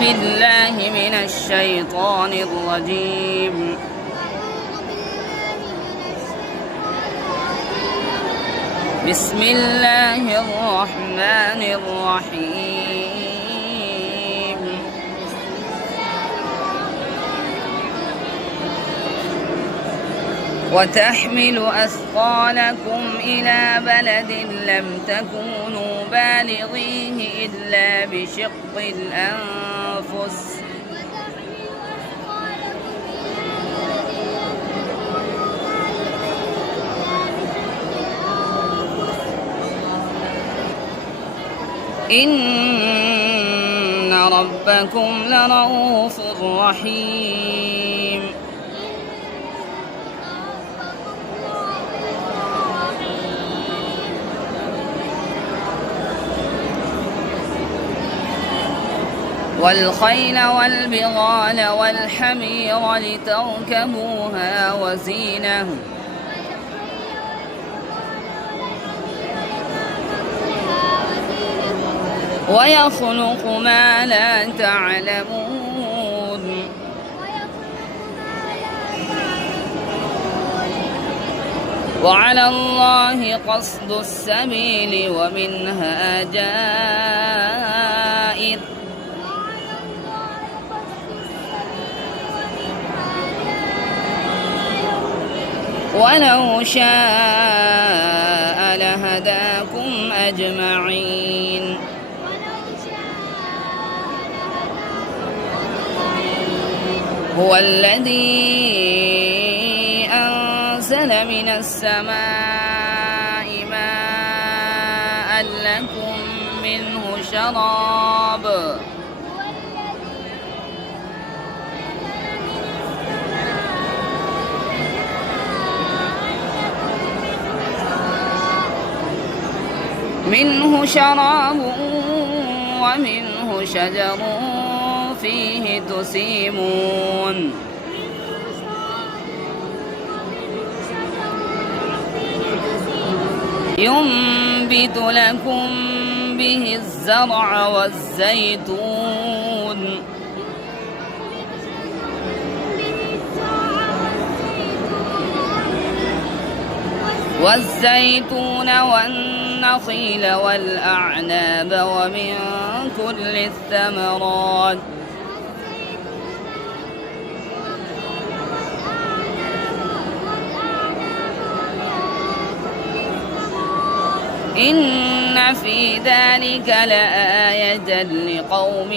بالله من الشيطان الرجيم. بسم الله الرحمن الرحيم. وتحمل أثقالكم إلى بلد لم تكونوا بالغيه إلا بشق الأنفس إن ربكم لرؤوف رحيم. والخيل والبغال والحمير لتركبوها وزينة ويخلق ما لا تعلمون. وعلى الله قصد السبيل ومنها جائر ولو شاء لهداكم أجمعين. هو الذي أنزل من السماء ماء لكم منه شراب ومنه شجر فيه تسيمون. ينبت لكم به الزرع والزيتون والنخيل والأعناب ومن كل الثمرات إن في ذلك لآية لقوم